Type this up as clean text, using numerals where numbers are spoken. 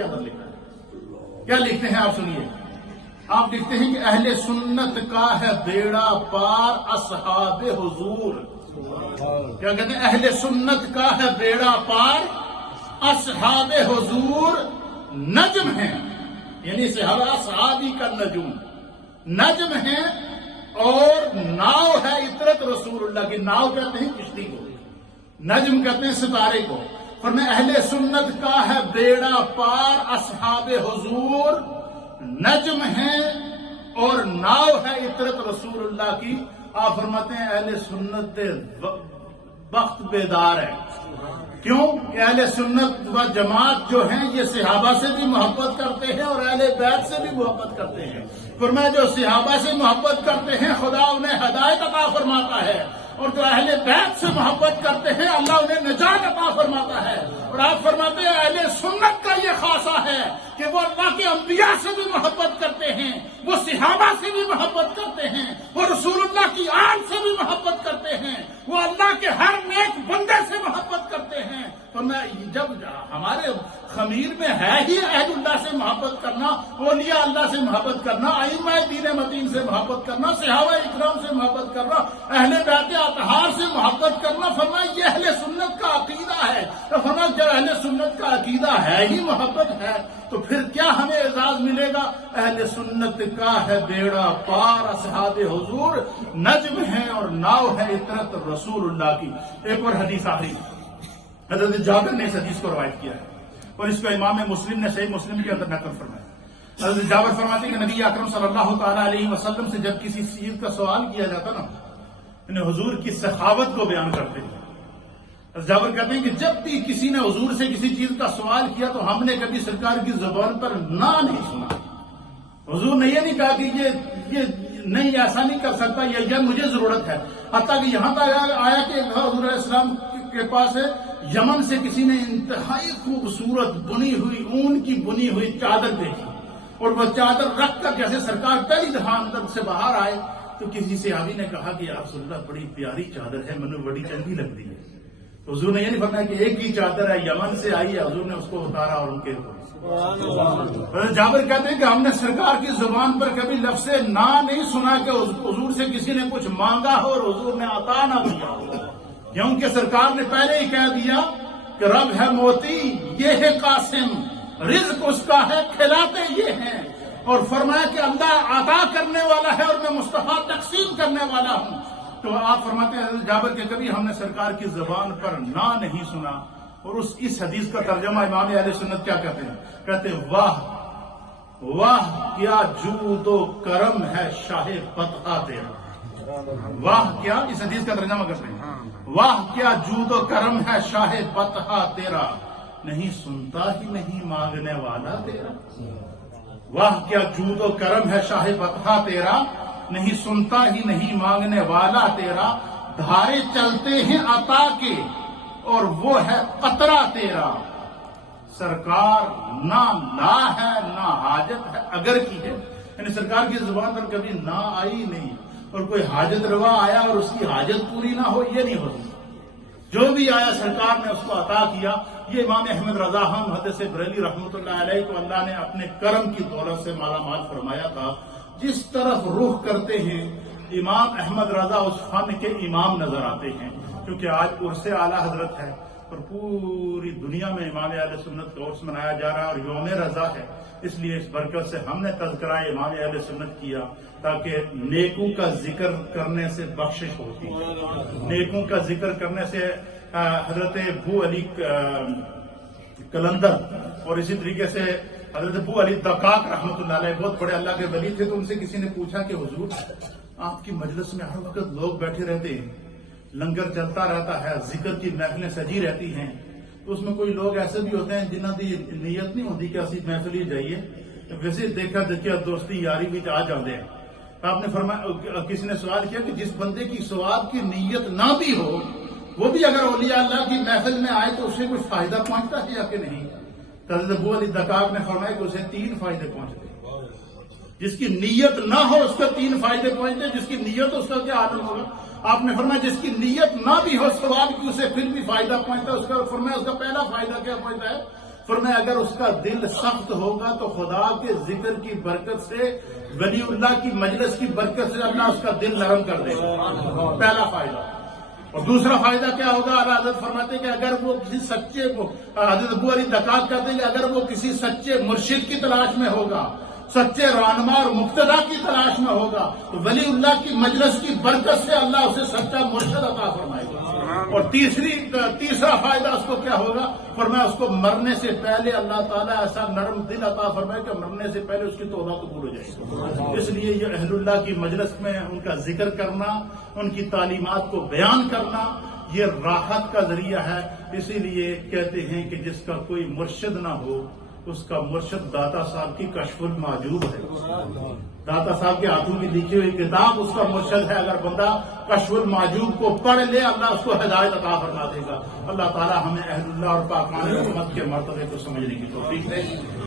کے اندر لکھا ہے. کیا لکھتے ہیں آپ سنیے. آپ لکھتے ہیں کہ اہل سنت کا ہے بیڑا پار اصحاب حضور. کیا کہتے ہیں؟ اہل سنت کا ہے بیڑا پار اصحاب حضور نجم ہیں، یعنی صحابی کا نجم نجم ہیں، اور ناؤ ہے عطرت رسول اللہ کی. ناؤ کہتے ہیں کشتی کو، نجم کہتے ہیں ستارے کو. فرمایا اہل سنت کا ہے بیڑا پار اصحاب حضور نجم ہیں اور ناؤ ہے عطرت رسول اللہ کی. آپ فرماتے ہیں اہل سنت وقت بیدار ہے. کیوں کہ اہل سنت و جماعت جو ہیں یہ صحابہ سے بھی محبت کرتے ہیں اور اہل بیت سے بھی محبت کرتے ہیں. فرمایا جو صحابہ سے محبت کرتے ہیں خدا انہیں ہدایت عطا فرماتا ہے، اور جو اہل بیت سے محبت کرتے ہیں اللہ انہیں نجات عطا فرماتا ہے. اور آپ فرماتے ہیں اہل سنت کا یہ خاصہ ہے کہ وہ اللہ کے انبیاء سے بھی محبت کرتے ہیں، وہ صحابہ سے بھی محبت کرتے ہیں، وہ رسول اللہ کی آل سے بھی محبت کرتے ہیں، وہ اللہ کے ہر نیک بندے سے محبت کرتے ہیں. تو میں جب ہمارے خمیر میں ہے ہی اہل اللہ سے محبت کرنا، اولیاء اللہ سے محبت کرنا، ائمہ دین متین سے محبت کرنا، صحابہ اکرام سے محبت کرنا، اہل بیت اطہار سے محبت کرنا، فرمایا یہ اہل سنت کا عقیدہ ہے. تو فرمایا جب اہل سنت کا عقیدہ ہے ہی محبت ہے تو پھر کیا ہمیں اعزاز ملے گا. اہل سنت کا ہے بیڑا پار اصحاب حضور نجم ہے اور ناؤ ہے عطرت رسول اللہ کی. ایک اور حدیث آخری، حضرت جابر نے اس حدیث کو روایت کیا ہے اور اس کو امام مسلم نے صحیح مسلم کے اندر نقل فرمایا. حضرت جابر فرماتے ہیں کہ نبی اکرم صلی اللہ تعالی علیہ وسلم سے جب کسی چیز کا سوال کیا جاتا نا، انہیں حضور کی سخاوت کو بیان کرتے ہیں. حضرت جابر کہتے ہیں کہ جب بھی کسی نے حضور سے کسی چیز کا سوال کیا تو ہم نے کبھی سرکار کی زبان پر نہ نہیں سنا. حضور نے یہ نہیں کہا کہ یہ نہیں ایسا نہیں کر سکتا، یہ مجھے ضرورت ہے. حتیٰ کہ یہاں تک آیا کہ حضور علیہ السلام کے پاس یمن سے کسی نے انتہائی خوبصورت بنی ہوئی اون کی بنی ہوئی چادر دیکھی، اور وہ چادر رکھ کر جیسے سرکار پہلی دفعہ اندر سے باہر آئے تو کسی صحابی نے کہا کہ یا رسول اللہ بڑی پیاری چادر ہے، مجھے بڑی چنگی لگتی ہے. حضور نے یہ نہیں فرمایا کہ ایک ہی چادر ہے یمن سے آئی ہے، حضور نے اس کو اتارا اور ان کے جابر کہتے ہیں کہ ہم نے سرکار کی زبان پر کبھی لفظ نہ نہیں سنا کہ حضور سے کسی نے کچھ مانگا ہو اور حضور نے عطا نہ کیا ہو. کیونکہ سرکار نے پہلے ہی کہہ دیا کہ رب ہے موتی، یہ ہے قاسم، رزق اس کا ہے، کھلاتے یہ ہیں. اور فرمایا کہ اللہ عطا کرنے والا ہے اور میں مصطفیٰ تقسیم کرنے والا ہوں. تو آپ فرماتے ہیں حضرت جابر کہ کبھی ہم نے سرکار کی زبان پر نہ نہیں سنا. اور اس حدیث کا ترجمہ امام اہل سنت کیا کہتے ہیں؟ کہتے ہیں واہ واہ کیا جود و کرم ہے شاہ فتح تیرا. واہ کیا، اس حدیث کا ترجمہ کرتے ہیں، واہ کیا جود و کرم ہے شاہ فتح تیرا، نہیں سنتا ہی نہیں مانگنے والا تیرا. واہ کیا جود و کرم ہے شاہ فتح تیرا، نہیں سنتا ہی نہیں مانگنے والا تیرا. دھارے چلتے ہیں عطا کے اور وہ ہے قطرہ تیرا. سرکار نہ لا ہے نہ حاجت ہے اگر کی ہے، یعنی سرکار کی زبان پر کبھی نہ آئی نہیں، اور کوئی حاجت روا آیا اور اس کی حاجت پوری نہ ہو یہ نہیں ہوتی. جو بھی آیا سرکار نے اس کو عطا کیا. یہ امام احمد رضا ہم محدث بریلوی رحمۃ اللہ علیہ کو اللہ نے اپنے کرم کی دولت سے مالا مال فرمایا تھا. جس طرف رخ کرتے ہیں امام احمد رضا اس فن کے امام نظر آتے ہیں. کیونکہ آج عرس اعلیٰ حضرت ہے اور پوری دنیا میں امام اہل سنت کا عرس منایا جا رہا ہے اور یوم رضا ہے، اس لیے اس برکت سے ہم نے تذکرہ امام اہل سنت کیا تاکہ نیکوں کا ذکر کرنے سے بخشش ہوتی ہے. نیکوں کا ذکر کرنے سے حضرت ابو علی کلندر اور اسی طریقے سے حضرت ابو علی دقاق رحمۃ اللہ علیہ بہت بڑے اللہ کے ولی تھے. تو ان سے کسی نے پوچھا کہ حضور آپ کی مجلس میں ہر وقت لوگ بیٹھے رہتے ہیں، لنگر چلتا رہتا ہے، ذکر کی محفلیں سجی رہتی ہیں، تو اس میں کوئی لوگ ایسے بھی ہوتے ہیں جنہوں کی نیت نہیں ہوتی کہ اسی محفل ہی جائیے، ویسے دیکھا دیکھا دوستی یاری بھی آ جاتے ہیں. آپ نے فرمایا، کسی نے سوال کیا کہ جس بندے کی ثواب کی نیت نہ بھی ہو وہ بھی اگر اولیاء اللہ کی محفل میں آئے تو اسے کوئی فائدہ پہنچتا ہے یا کہ نہیں؟ حضرت ابو علی دقاق نے فرمایا کہ اسے 3 فائدے پہنچتے. جس کی نیت نہ ہو اس کو 3 فائدے پہنچتے، جس کی نیت اس کا کیا عالم ہوگا. آپ نے فرمایا جس کی نیت نہ بھی ہو ثواب کی اسے پھر بھی فائدہ پہنچتا ہے. اس کا فرمایا اس کا پہلا فائدہ کیا پہنچتا ہے؟ فرمایا اگر اس کا دل سخت ہوگا تو خدا کے ذکر کی برکت سے، ولی اللہ کی مجلس کی برکت سے اللہ اس کا دل نرم کر دے گا، پہلا فائدہ۔ اور دوسرا فائدہ کیا ہوگا؟ اعلیٰ حضرت فرماتے ہیں کہ اگر وہ کسی سچے، حضرت ابو علی دکات کرتے ہیں کہ اگر وہ کسی سچے مرشد کی تلاش میں ہوگا، سچے رہنما اور مقتدا کی تلاش میں ہوگا، تو ولی اللہ کی مجلس کی برکت سے اللہ اسے سچا مرشد عطا فرمائے گا۔ اور تیسرا فائدہ اس کو کیا ہوگا؟ فرمایا اس کو مرنے سے پہلے اللہ تعالیٰ ایسا نرم دل عطا فرمائے کہ مرنے سے پہلے اس کی توبہ قبول ہو جائے۔ اس لیے یہ اہل اللہ کی مجلس میں ان کا ذکر کرنا، ان کی تعلیمات کو بیان کرنا، یہ راحت کا ذریعہ ہے۔ اسی لیے کہتے ہیں کہ جس کا کوئی مرشد نہ ہو اس کا مرشد داتا صاحب کی کشف المحجوب ہے۔ داتا صاحب کے ہاتھوں کی لکھی ہوئی کتاب اس کا مرشد ہے۔ اگر بندہ کشف المحجوب کو پڑھ لے اللہ اس کو ہدایت عطا فرما دے گا۔ اللہ تعالی ہمیں اہل اللہ اور پاکان امت کے مرتبے کو سمجھنے کی توفیق دے۔